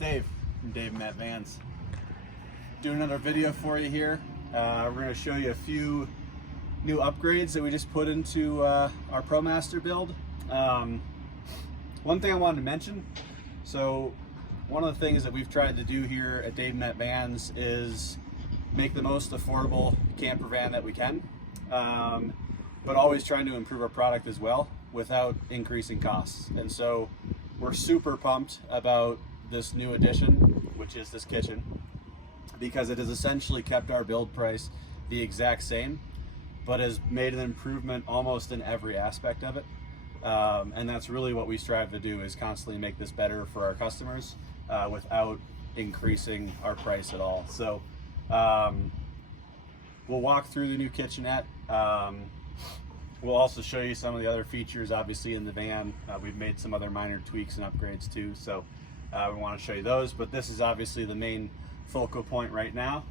Dave from Dave Matt Vans. Doing another video for you here. We're going to show you a few new upgrades that we just put into our ProMaster build. One thing I wanted to mention, so one of the things that we've tried to do here at Dave Matt Vans is make the most affordable camper van that we can, but always trying to improve our product as well without increasing costs. And so we're super pumped about this new addition, which is this kitchen, because it has essentially kept our build price the exact same, but has made an improvement almost in every aspect of it. And that's really what we strive to do, is constantly make this better for our customers without increasing our price at all. So we'll walk through the new kitchenette. We'll also show you some of the other features, obviously, in the van. We've made some other minor tweaks and upgrades too, so we want to show you those, but this is obviously the main focal point right now.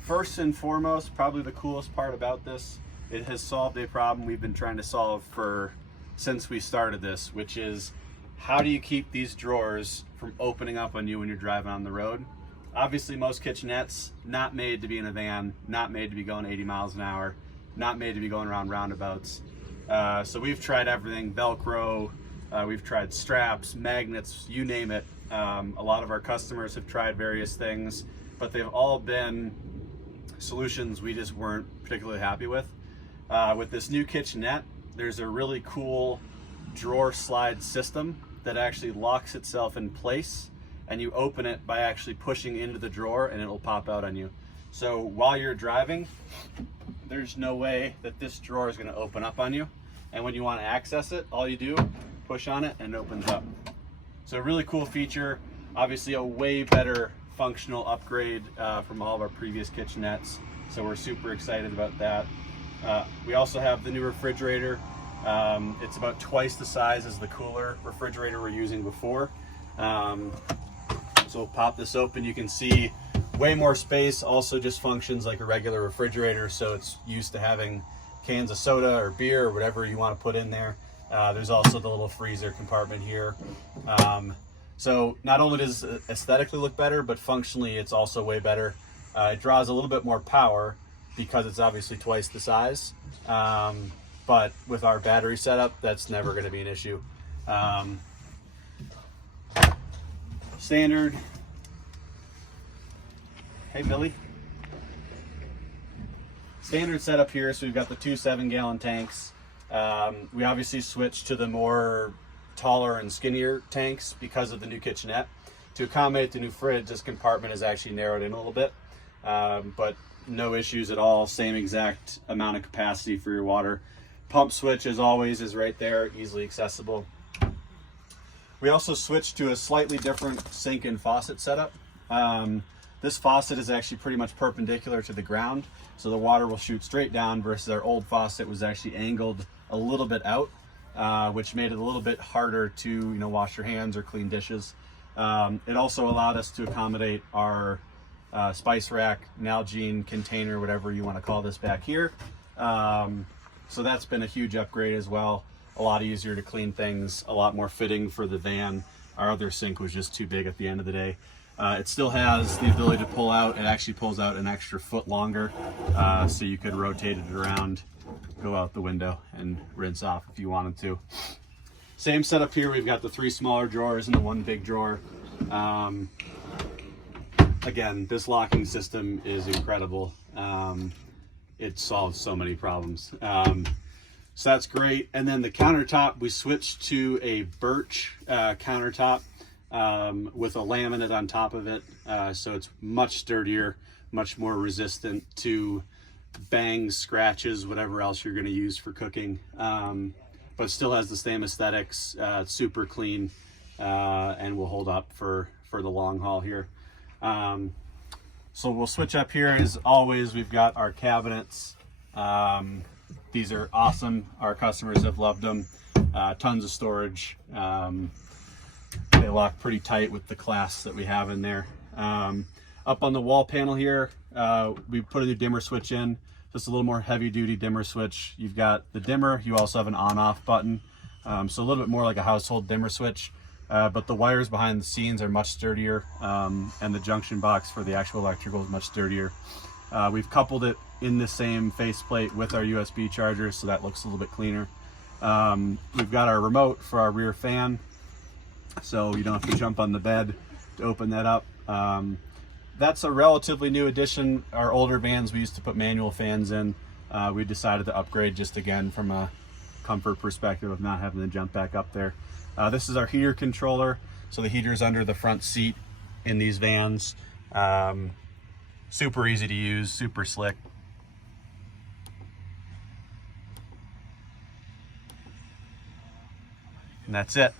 First and foremost, probably the coolest part about this, it has solved a problem we've been trying to solve since we started this, which is how do you keep these drawers from opening up on you when you're driving on the road? Obviously, most kitchenettes, not made to be in a van, not made to be going 80 miles an hour, not made to be going around roundabouts. So we've tried everything, Velcro, we've tried straps, magnets, you name it. A lot of our customers have tried various things, but they've all been solutions we just weren't particularly happy with. With this new kitchenette, there's a really cool drawer slide system that actually locks itself in place, and you open it by actually pushing into the drawer and it'll pop out on you. So while you're driving, there's no way that this drawer is going to open up on you. And when you want to access it, all you do, push on it and it opens up. So a really cool feature, obviously a way better functional upgrade from all of our previous kitchenettes. So we're super excited about that. We also have the new refrigerator. It's about twice the size as the cooler refrigerator we're using before. So we'll pop this open, you can see way more space, also just functions like a regular refrigerator, so it's used to having cans of soda or beer or whatever you want to put in there. There's also the little freezer compartment here. So not only does it aesthetically look better, but functionally it's also way better. It draws a little bit more power because it's obviously twice the size. But with our battery setup, that's never going to be an issue. Standard. Hey, Billy. Standard setup here, so we've got the 2 7-gallon tanks. We obviously switched to the more taller and skinnier tanks because of the new kitchenette. To accommodate the new fridge, this compartment is actually narrowed in a little bit, but no issues at all. Same exact amount of capacity for your water. Pump switch, as always, is right there, easily accessible. We also switched to a slightly different sink and faucet setup. This faucet is actually pretty much perpendicular to the ground, so the water will shoot straight down, versus our old faucet was actually angled a little bit out, which made it a little bit harder to wash your hands or clean dishes. It also allowed us to accommodate our spice rack, Nalgene container, whatever you want to call this back here. So that's been a huge upgrade as well. A lot easier to clean things, a lot more fitting for the van. Our other sink was just too big at the end of the day. It still has the ability to pull out. It actually pulls out an extra foot longer, so you could rotate it around, go out the window, and rinse off if you wanted to. Same setup here. We've got the 3 smaller drawers and the 1 big drawer. Again, this locking system is incredible. It solves so many problems. So that's great. And then the countertop, we switched to a birch countertop with a laminate on top of it. So it's much sturdier, much more resistant to bangs, scratches, whatever else you're going to use for cooking. But still has the same aesthetics, super clean, and will hold up for the long haul here. So we'll switch up here. As always, we've got our cabinets. These are awesome. Our customers have loved them. Tons of storage. They lock pretty tight with the clasps that we have in there. Up on the wall panel here, we put a new dimmer switch in. Just a little more heavy duty dimmer switch. You've got the dimmer, you also have an on off button. So a little bit more like a household dimmer switch. but the wires behind the scenes are much sturdier, and the junction box for the actual electrical is much sturdier. We've coupled it in the same faceplate with our USB charger, so that looks a little bit cleaner. We've got our remote for our rear fan, so you don't have to jump on the bed to open that up. That's a relatively new addition. Our older vans, we used to put manual fans in. We decided to upgrade just again from a comfort perspective of not having to jump back up there. This is our heater controller. So the heater's under the front seat in these vans. Super easy to use, super slick. And that's it.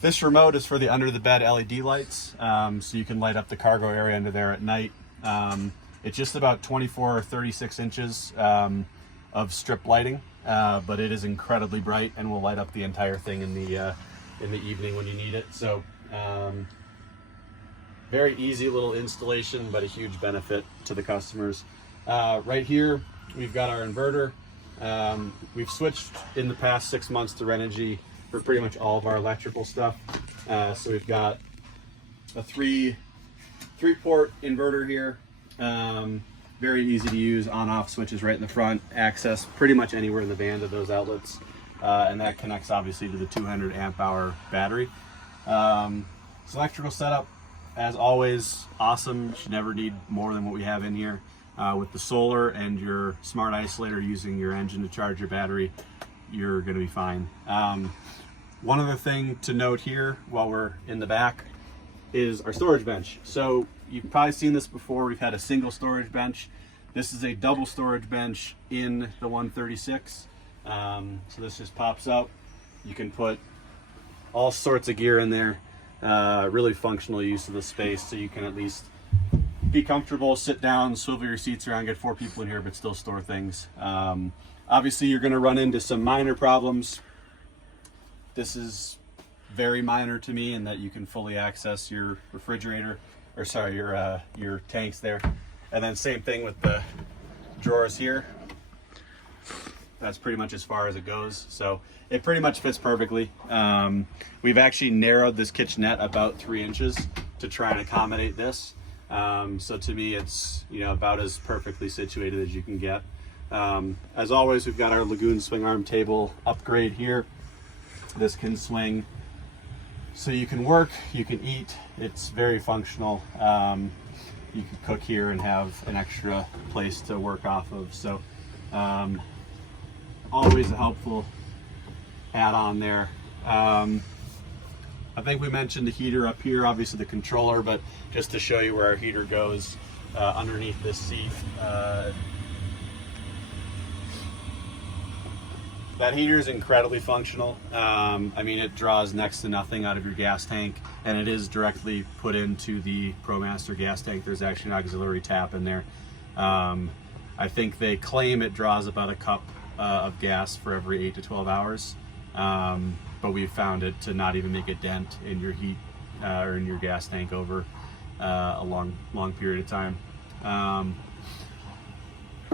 This remote is for the under the bed LED lights, so you can light up the cargo area under there at night. It's just about 24 or 36 inches of strip lighting, but it is incredibly bright and will light up the entire thing in the evening when you need it. So very easy little installation, but a huge benefit to the customers. Right here, we've got our inverter. We've switched in the past 6 months to Renogy for pretty much all of our electrical stuff. So we've got a three-port inverter here. Very easy to use, on-off switches right in the front, access pretty much anywhere in the van to those outlets. And that connects obviously to the 200 amp hour battery. This electrical setup, as always, awesome. You should never need more than what we have in here. With the solar and your smart isolator using your engine to charge your battery, you're going to be fine. One other thing to note here while we're in the back is our storage bench. So you've probably seen this before. We've had a single storage bench. This is a double storage bench in the 136. So this just pops up. You can put all sorts of gear in there. Really functional use of the space, so you can at least be comfortable, sit down, swivel your seats around, get 4 people in here, but still store things. Obviously, you're going to run into some minor problems. This is very minor to me in that you can fully access your refrigerator, or sorry, your tanks there. And then same thing with the drawers here. That's pretty much as far as it goes. So it pretty much fits perfectly. We've actually narrowed this kitchenette about 3 inches to try and accommodate this. So to me, it's, you know, about as perfectly situated as you can get. As always, we've got our Lagoon swing arm table upgrade here. This can swing so you can work, you can eat. It's very functional. You can cook here and have an extra place to work off of. So always a helpful add-on there. I think we mentioned the heater up here, obviously the controller, but just to show you where our heater goes underneath this seat. That heater is incredibly functional. I mean, it draws next to nothing out of your gas tank, and it is directly put into the ProMaster gas tank. There's actually an auxiliary tap in there. I think they claim it draws about a cup of gas for every 8 to 12 hours. But we've found it to not even make a dent in your heat or in your gas tank over a long period of time.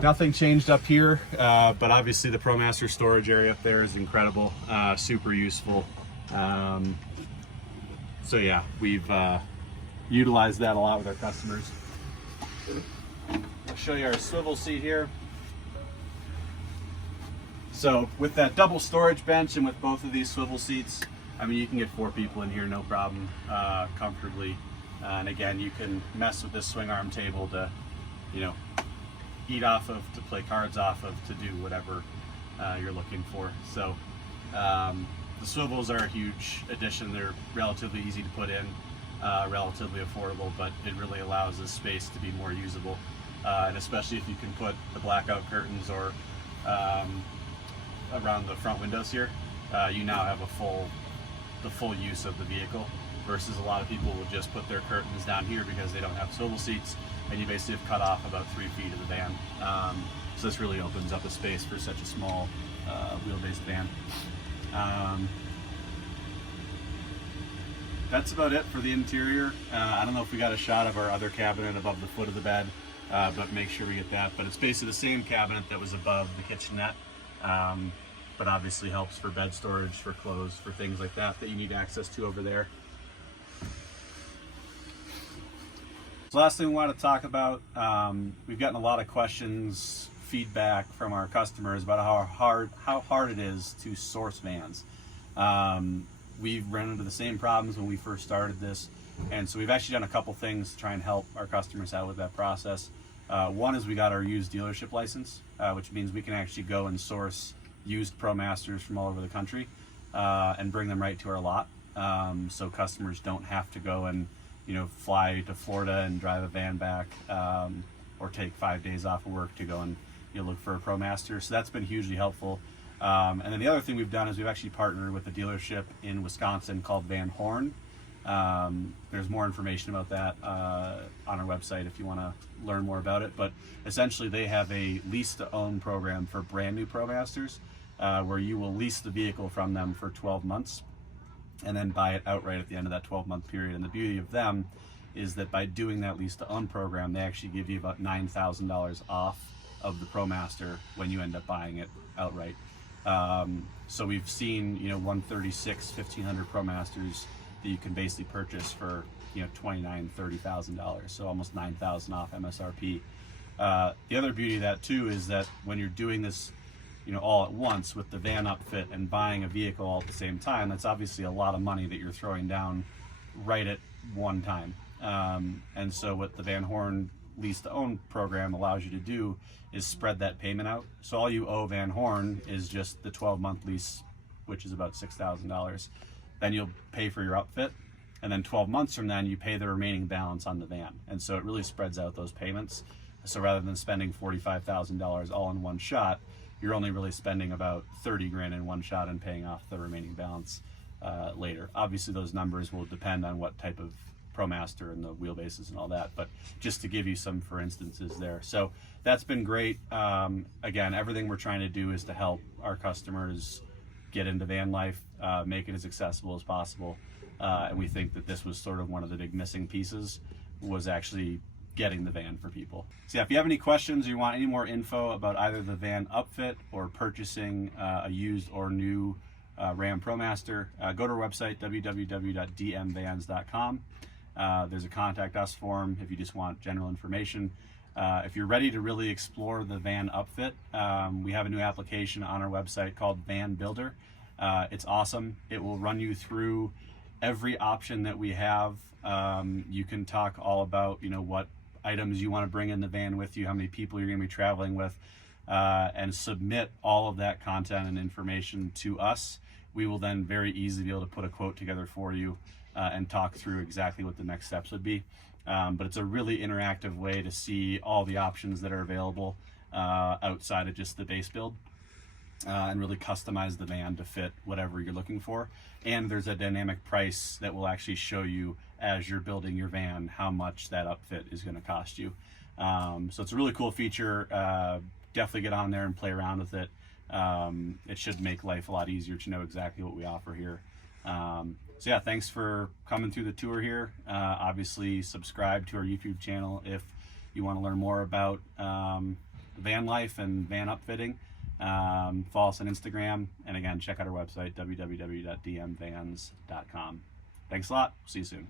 Nothing changed up here, but obviously the ProMaster storage area up there is incredible, super useful. So yeah, we've utilized that a lot with our customers. I'll show you our swivel seat here. So with that double storage bench and with both of these swivel seats, I mean, you can get 4 people in here, no problem, comfortably. And again, you can mess with this swing arm table to, you know, eat off of, to play cards off of, to do whatever you're looking for. So the swivels are a huge addition. They're relatively easy to put in, relatively affordable, but it really allows this space to be more usable. And especially if you can put the blackout curtains or around the front windows here, you now have the full use of the vehicle, versus a lot of people will just put their curtains down here because they don't have swivel seats, and you basically have cut off about 3 feet of the van. So this really opens up a space for such a small wheelbase van. That's about it for the interior. I don't know if we got a shot of our other cabinet above the foot of the bed, but make sure we get that. But it's basically the same cabinet that was above the kitchenette. but obviously helps for bed storage, for clothes, for things like that that you need access to over there. So last thing we want to talk about, we've gotten a lot of questions, feedback from our customers about how hard it is to source vans. We've run into the same problems when we first started this, and so we've actually done a couple things to try and help our customers out with that process. One is we got our used dealership license, which means we can actually go and source used ProMasters from all over the country and bring them right to our lot, so customers don't have to go and fly to Florida and drive a van back, or take 5 days off of work to go and look for a ProMaster. So that's been hugely helpful. And then the other thing we've done is we've actually partnered with a dealership in Wisconsin called Van Horn. There's more information about that on our website if you want to learn more about it. But essentially they have a lease to own program for brand new ProMasters, where you will lease the vehicle from them for 12 months and then buy it outright at the end of that 12-month period. And the beauty of them is that by doing that lease to own program, they actually give you about $9,000 off of the ProMaster when you end up buying it outright. So we've seen 136 1500 ProMasters that you can basically purchase for $29,000-$30,000, so almost $9,000 off MSRP. The other beauty of that too is that when you're doing this all at once with the van upfit and buying a vehicle all at the same time, that's obviously a lot of money that you're throwing down right at one time. And so what the Van Horn lease to own program allows you to do is spread that payment out. So all you owe Van Horn is just the 12-month lease, which is about $6,000. Then you'll pay for your upfit, and then 12 months from then you pay the remaining balance on the van. And so it really spreads out those payments. So rather than spending $45,000 all in one shot, you're only really spending about 30 grand in one shot and paying off the remaining balance later. Obviously those numbers will depend on what type of ProMaster and the wheelbases and all that, but just to give you some for instances there. So that's been great. Again, everything we're trying to do is to help our customers get into van life, make it as accessible as possible. And we think that this was sort of one of the big missing pieces, was actually getting the van for people. So yeah, if you have any questions or you want any more info about either the van upfit or purchasing a used or new RAM Promaster, go to our website, www.dmvans.com. There's a contact us form if you just want general information. If you're ready to really explore the van upfit, we have a new application on our website called Van Builder. It's awesome. It will run you through every option that we have. You can talk all about what items you want to bring in the van with you, how many people you're going to be traveling with, and submit all of that content and information to us. We will then very easily be able to put a quote together for you and talk through exactly what the next steps would be. But it's a really interactive way to see all the options that are available outside of just the base build, and really customize the van to fit whatever you're looking for. And there's a dynamic price that will actually show you as you're building your van how much that upfit is going to cost you. So it's a really cool feature. Definitely get on there and play around with it. It should make life a lot easier to know exactly what we offer here. So yeah, thanks for coming through the tour here. Obviously subscribe to our YouTube channel if you want to learn more about van life and van upfitting. Follow us on Instagram, and again, check out our website, www.dmvans.com. Thanks a lot. See you soon.